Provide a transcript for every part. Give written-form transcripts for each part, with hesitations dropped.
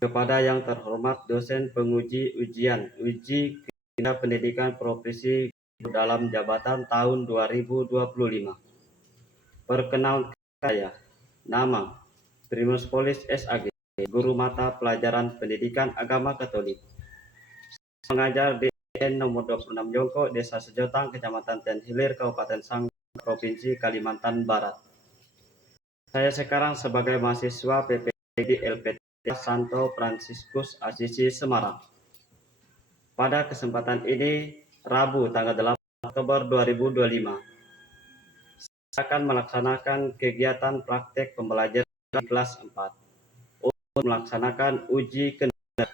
Kepada yang terhormat dosen penguji ujian uji kinerja pendidikan provinsi dalam jabatan tahun 2025. Perkenalkan saya, nama Primus Polis SAG, guru mata pelajaran pendidikan agama Katolik. Mengajar di nomor 26 Jongko, Desa Sejotang, Kecamatan Tenhilir, Kabupaten Sanggau, Provinsi Kalimantan Barat. Saya sekarang sebagai mahasiswa PPD LPT Santo Fransiskus Asisi Semarang. Pada kesempatan ini, Rabu tanggal 8 Oktober 2025, saya akan melaksanakan kegiatan praktek pembelajaran kelas 4 untuk melaksanakan uji kinerja.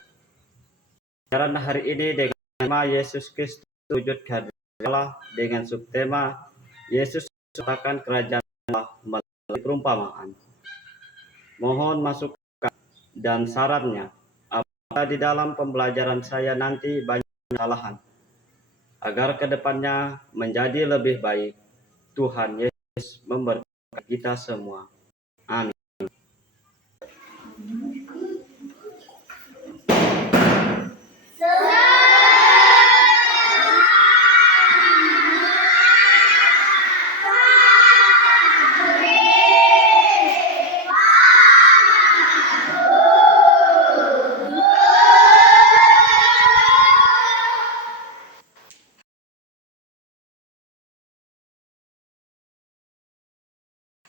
Pembelajaran hari ini dengan tema Yesus Kristus wujud kehadiran Allah dengan subtema Yesus menciptakan kerajaan Allah melalui perumpamaan. Mohon masukan dan sarannya apabila di dalam pembelajaran saya nanti banyak kesalahan, agar kedepannya menjadi lebih baik. Tuhan Yesus memberkati kita semua. Amin.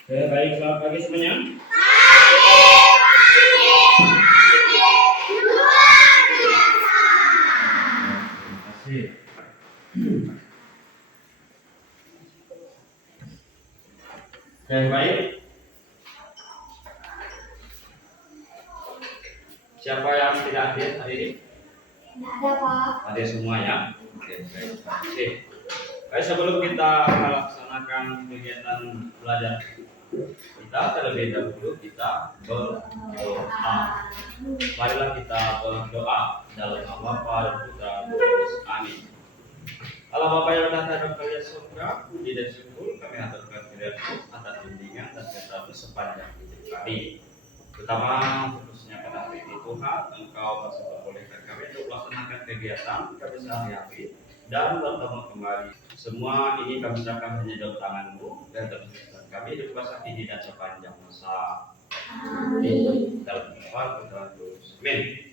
Baik, selamat pagi semuanya. Baik. Siapa yang tidak hadir hari ini? Tidak ada, Pak. Hadir semua ya. Baik. Baik, sebelum kita melaksanakan kegiatan belajar kita, terlebih dahulu kita berdoa. Marilah kita berdoa dalam nama Bapa dan Putra dan Roh Kudus. Amin. Allah Bapa yang datang dari surga, puji dan syukur kami haturkan kehadiratmu atas bimbingan dan serta sepanjang hidup kami. Terutama khususnya pada hari ini Tuhan, Engkau masih membolehkan kami untuk melaksanakan kegiatan kami sehari-hari dan bertemu kembali. Semua ini kami serahkan hanya dalam tangan-Mu dan teruskan kami hidup kuasa kini dan sepanjang masa. Amin. Dalam nama Putra dan Roh Kudus. Amin.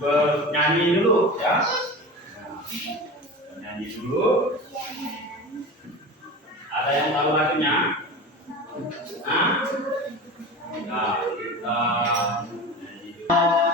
Bernyanyi dulu ya. Bernyanyi dulu. Ada yang tahu lagunya? Nah, kita nyanyi dulu.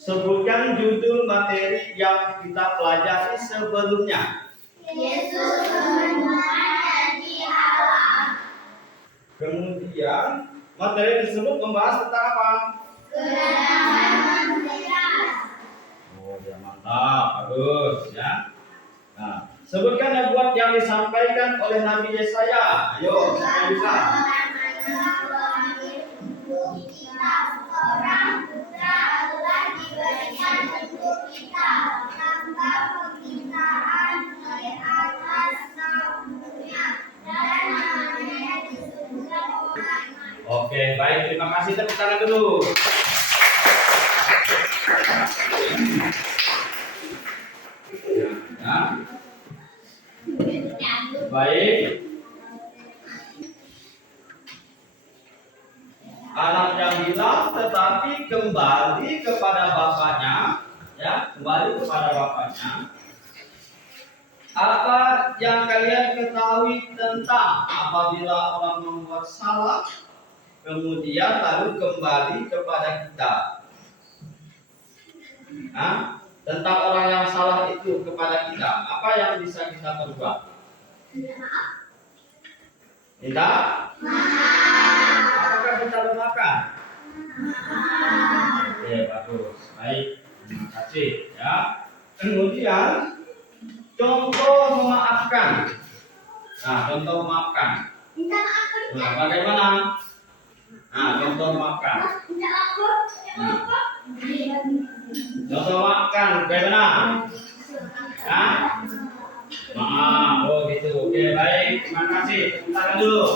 Sebutkan judul materi yang kita pelajari sebelumnya. Yesus menjadi Allah. Kemudian materi tersebut membahas tentang apa? Kedatangan manusia. Oh ya, mantap, bagus ya. Nah, sebutkan nubuat yang disampaikan oleh Nabi Yesaya. Ayo, siapa bisa? Seorang putra Allah diberikan untuk kita, tanpa pembinaan oleh atas kaumnya, dan namanya disebutkan Muhammad. Oke, baik, terima kasih. Tepuk tangan dulu. Ya. Baik. Anak yang hilang tetapi kembali kepada bapaknya, ya, kembali kepada bapaknya. Apa yang kalian ketahui tentang apabila orang membuat salah, kemudian lalu kembali kepada kita? Nah, tentang orang yang salah itu kepada kita, apa yang bisa kita perbuat? Minta? Apakah kita bermakan? Oke, bagus. Baik, terima kasih. Ya. Kemudian contoh memaafkan. Nah, contoh memaafkan. Nah, bagaimana? Nah, contoh memaafkan. Nah, contoh memaafkan, bagaimana? Nah, maaf. Oh gitu. Oke, baik. Terima kasih. Tepuk tangan dulu.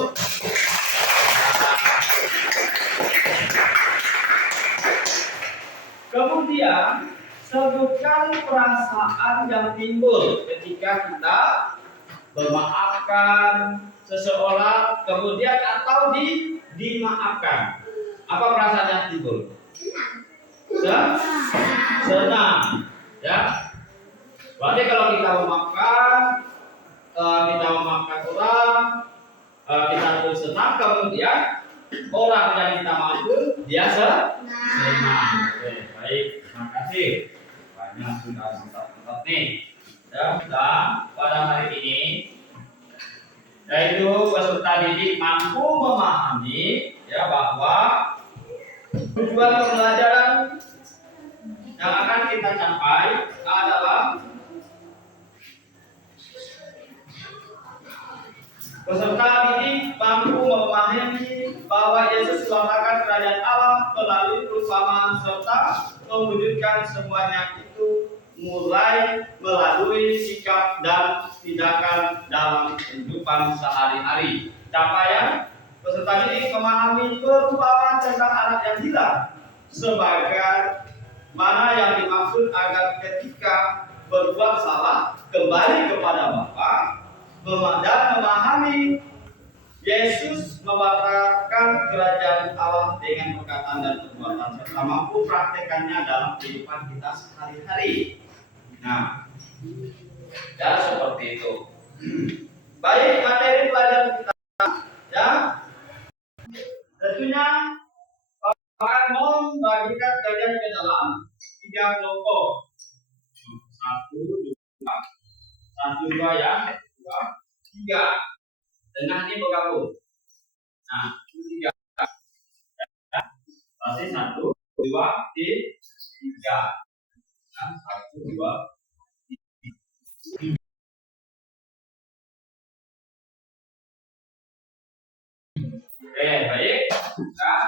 Kemudian sebutkan perasaan yang timbul ketika kita memaafkan seseorang kemudian atau dimaafkan. Apa perasaan yang timbul? Senang. Ya. Berarti kalau kita memaafkan orang, kita pun senang, kemudian orang yang kita maafkan dia senang. Oke, baik, terima kasih. Banyak sudah sempat nih. Ya, kita pada hari ini yaitu peserta didik mampu memahami ya bahwa tujuan pembelajaran yang akan kita capai adalah peserta didik mampu memahami bahwa Yesus mengatakan kerajaan Allah melalui perumpamaan serta mewujudkan semuanya itu mulai melalui sikap dan tindakan dalam kehidupan sehari-hari. Capaian peserta didik memahami perumpamaan tentang anak yang hilang sebagai mana yang dimaksud agar ketika berbuat salah kembali kepada Bapa dan memahami Yesus mewakilkan kerajaan Allah dengan perkataan dan perbuatan serta mampu praktekannya dalam kehidupan kita sehari-hari. Nah, ya seperti itu. Baik, materi pelajaran kita ya. Tentunya akan membagikan kajian ke dalam 3 kelompok. 1, 2 ya, 2, 3. Tengah ini bergabung. Nah, itu 3. Pasti 1, 2, 3. Nah, 1, 2, 3. Oke, baik. Nah,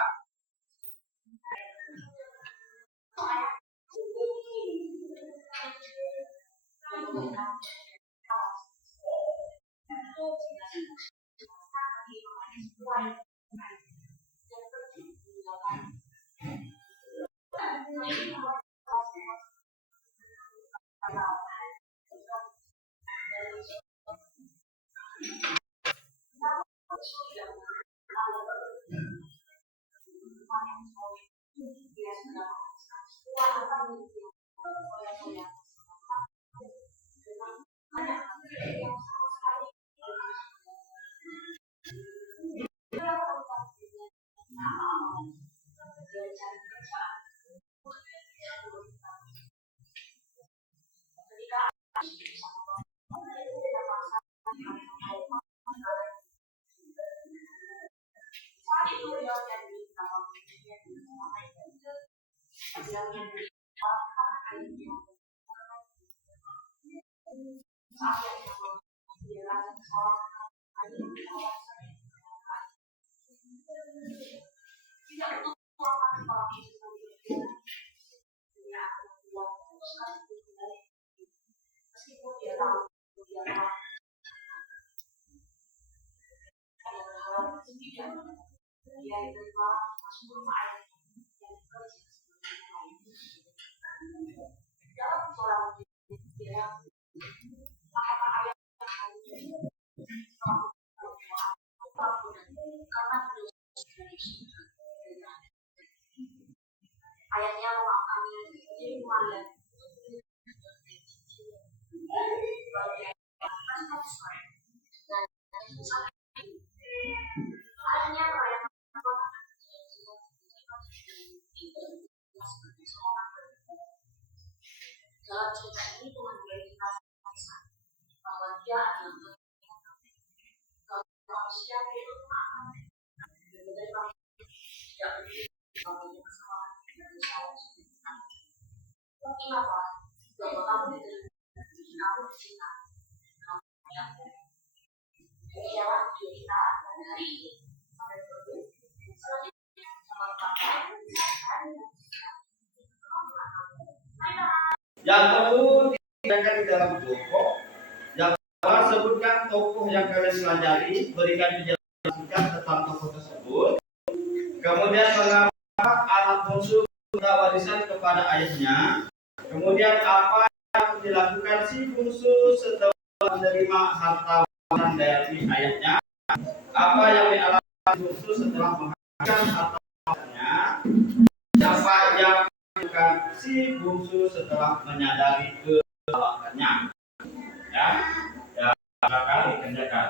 Ayatnya memakannya jadi kemarin dalam cerita ini Tuhan memberi kita bahwa dia adalah manusia itu akan berbeda tidak berbeda kesalahan dan dosa. Ingatlah bahwa kamu diterima, kamu dicinta, kamu yang ialah tujuan kita pada hari ini. Selanjutnya, Yang perlu dibedakan di dalam pokok, yang pertama sebutkan tokoh yang kalian pelajari, berikan penjelasan singkat tentang tokoh tersebut. Kemudian mengapa anak bungsu warisan kepada ayahnya. Kemudian apa yang dilakukan si bungsu setelah menerima harta warisan dari ayahnya. Apa yang dialami bungsu setelah menghabiskan harta warisannya. Siapa yang dilakukan si bungsu setelah menyadari kesalahannya. Ya, ya, silakan dikerjakan.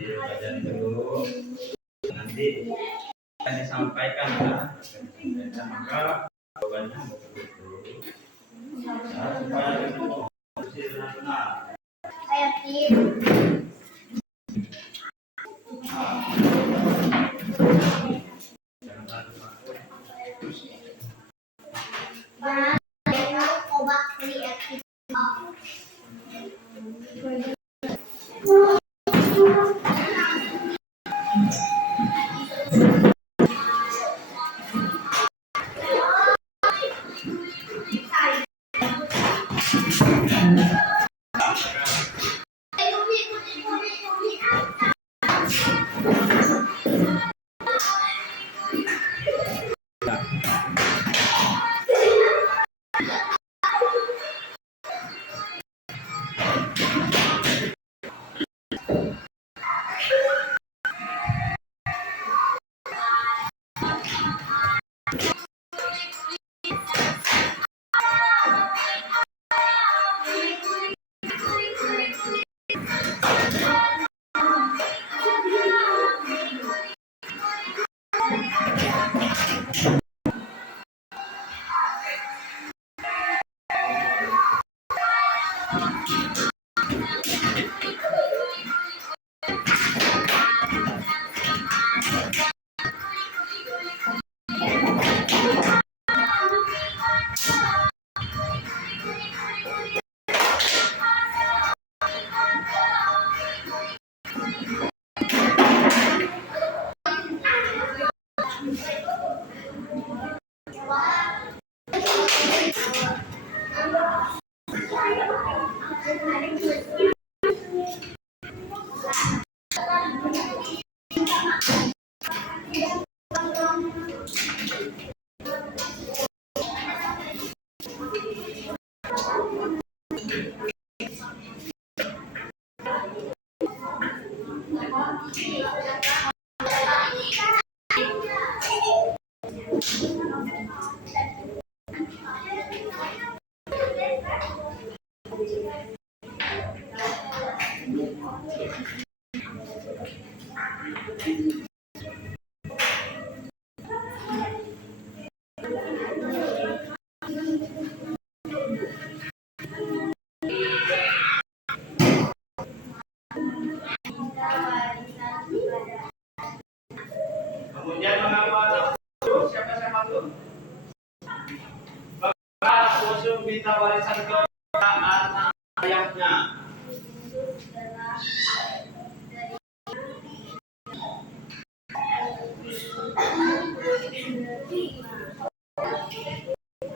Dipelajari dulu, nanti akan disampaikan ya. Maka jawabannya betul-betul supaya benar-benar. Kemudian mengaku anak musuh, siapa tuh? Anak musuh minta warisan ke anak ayahnya.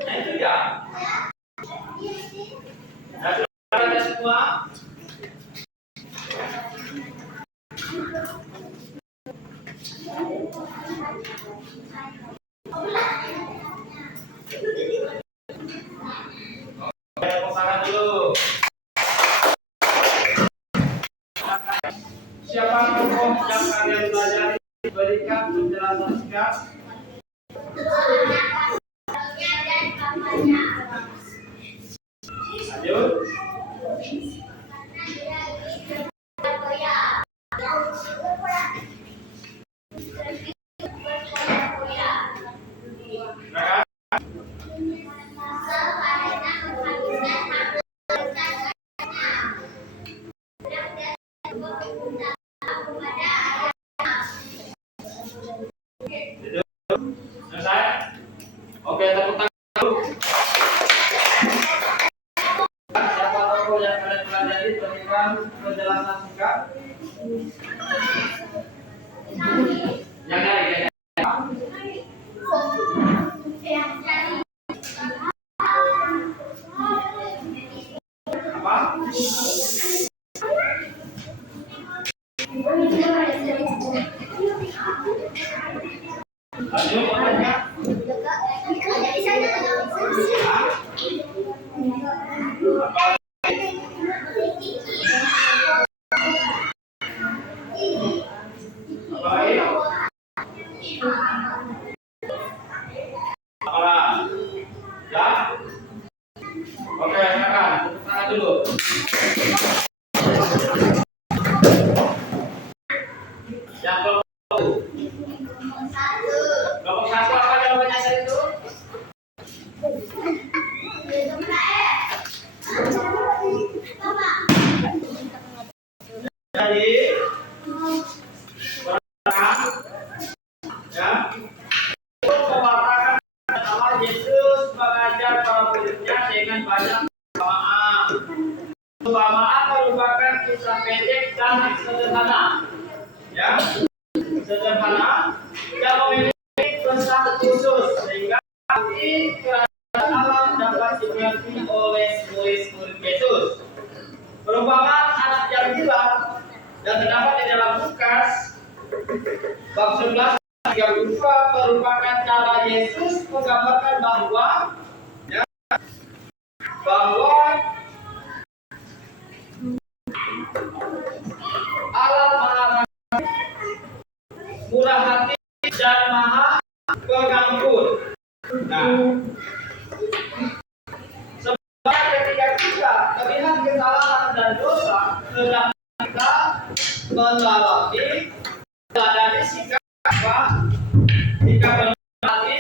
Nah itu ya. Nah, sudah ada semua. Tepuk tangan dulu. Siapa tokoh yang kalian pelajari? Berikan penjelasan singkat. Lanjut. Selesai? Oke, tepuk tangan dulu. Siapa tokoh yang kalian pelajari? Berikan penjelasan singkat. Yang lain, apa? Lanjut, orangnya. Baik. Apalah? Ya? Oke, silakan. Tepuk tangan dulu. Yang kelompok satu apa jawabannya saya itu? Jadi ya, itu mengatakan bahwa Yesus mengajar para muridnya dengan banyak perumpamaan. Perumpamaan merupakan kisah pendek dan sederhana, ya, sederhana yang memiliki pesan khusus sehingga arti kerajaan Allah dapat dimengerti oleh murid-murid Yesus. Perumpamaan anak yang hilang yang terdapat di dalam Lukas bab 11 32 merupakan cara Yesus menggambarkan bahwa ya, bahwa Allah Maha murah hati dan Maha pengampun. Nah, sebab ketika kita melihat kesalahan dan dosa, sedang kita mengalami dari sikap apa? Sikap berarti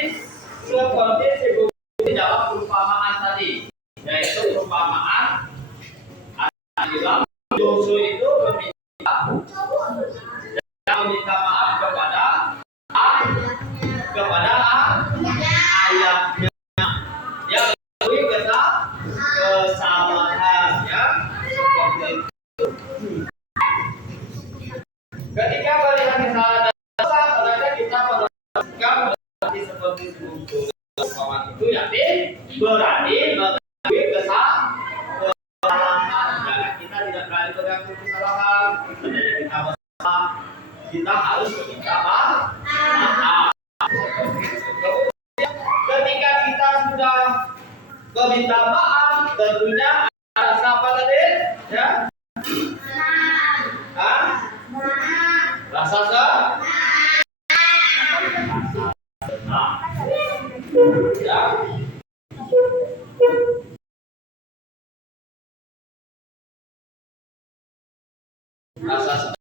seperti disebut di dalam perumpamaan tadi, yaitu perumpamaan bilang dosa itu meminta maaf kepada ayahnya. Dia mengakui kesalahan, ya, seperti itu. Ketika melihat kesalahan dan dosa, maka kita melakukan berarti seperti sebelum itu, yakni berani mengakui kesalahan. kita harus meminta maaf. Ketika kita sudah meminta maaf, tentunya rasa apa tadi? Ya? Hah? Rasa senang. Ya. Rasa senang.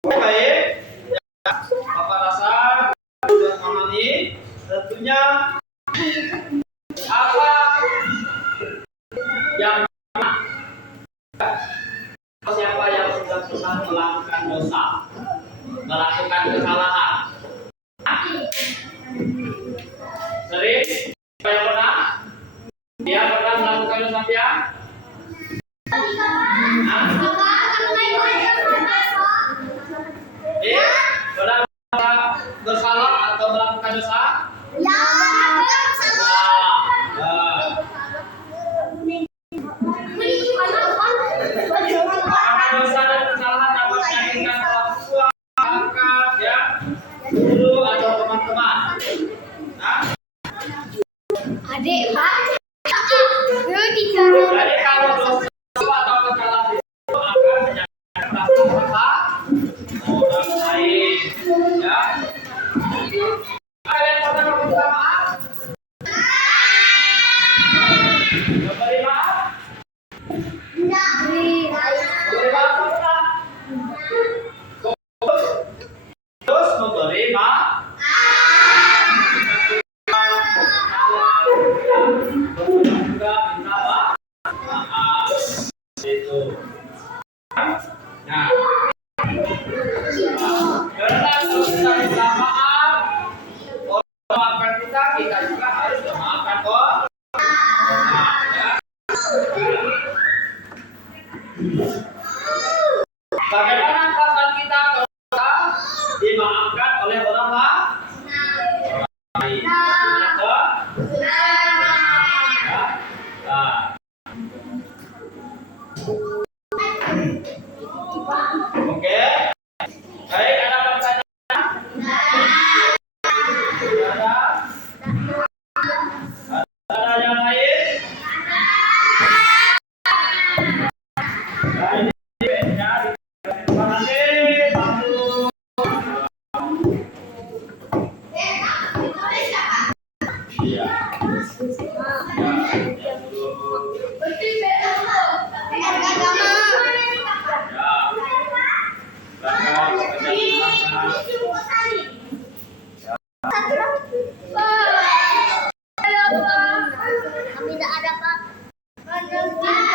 Baik, ya, Bapak rasa sudah memahami tentunya apa yang siapa yang sudah pernah melakukan dosa, melakukan kesalahan. Sering? Siapa yang pernah? Dia pernah melakukan dosa dia? Pernah bersalah atau melakukan dosa? Maka dosa dan kesalahan dapat menyakitkan orang tua, kakak, ya, guru atau teman-teman. Adik, Pak. Jadi kalau dosa atau kesalahan itu akan menyakitkan orang lain, ya. Kalian pernah meminta maaf? Memberi maaf? Memberi maaf pernah? Terus memberi maaf? Juga minta maaf. Itu. Nah, karena kalau kita minta maaf, orang memaafkan kita, kita juga harus memaafkan orang. Ya. Bagaimana perasaan kita kalau kita dimaafkan oleh orang lain? Oke. Baik, ada pertanyaan? Ada yang lain? Kami tidak ada, Pak. Laut.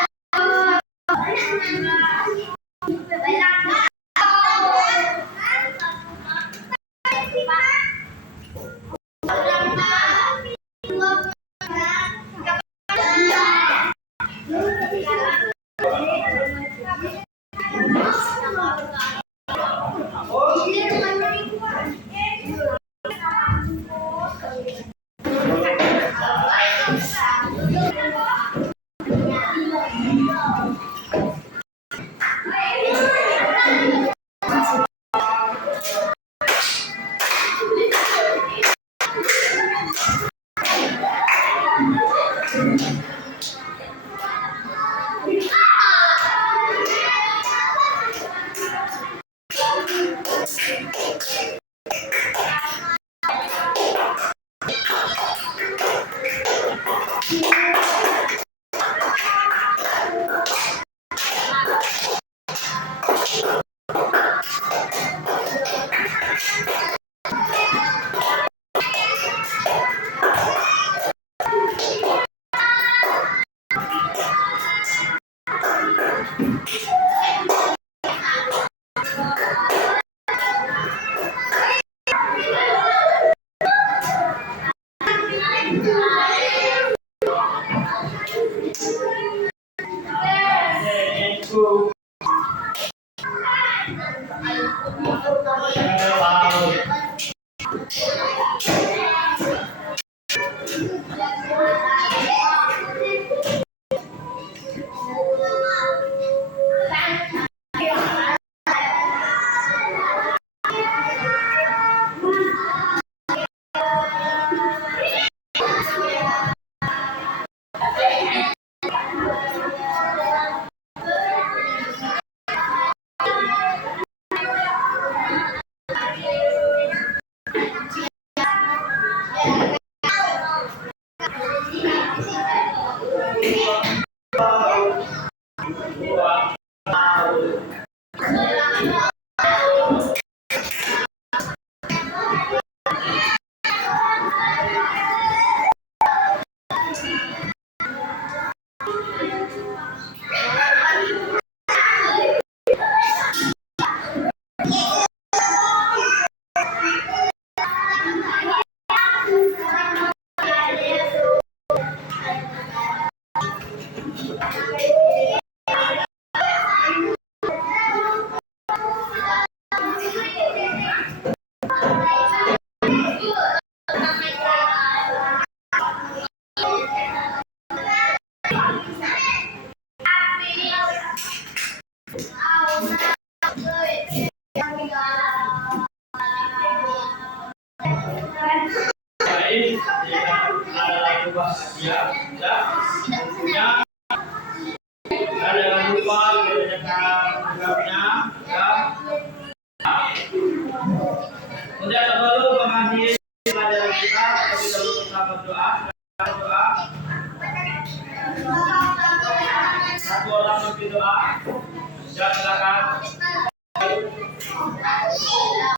Bismillahirrahmanirrahim.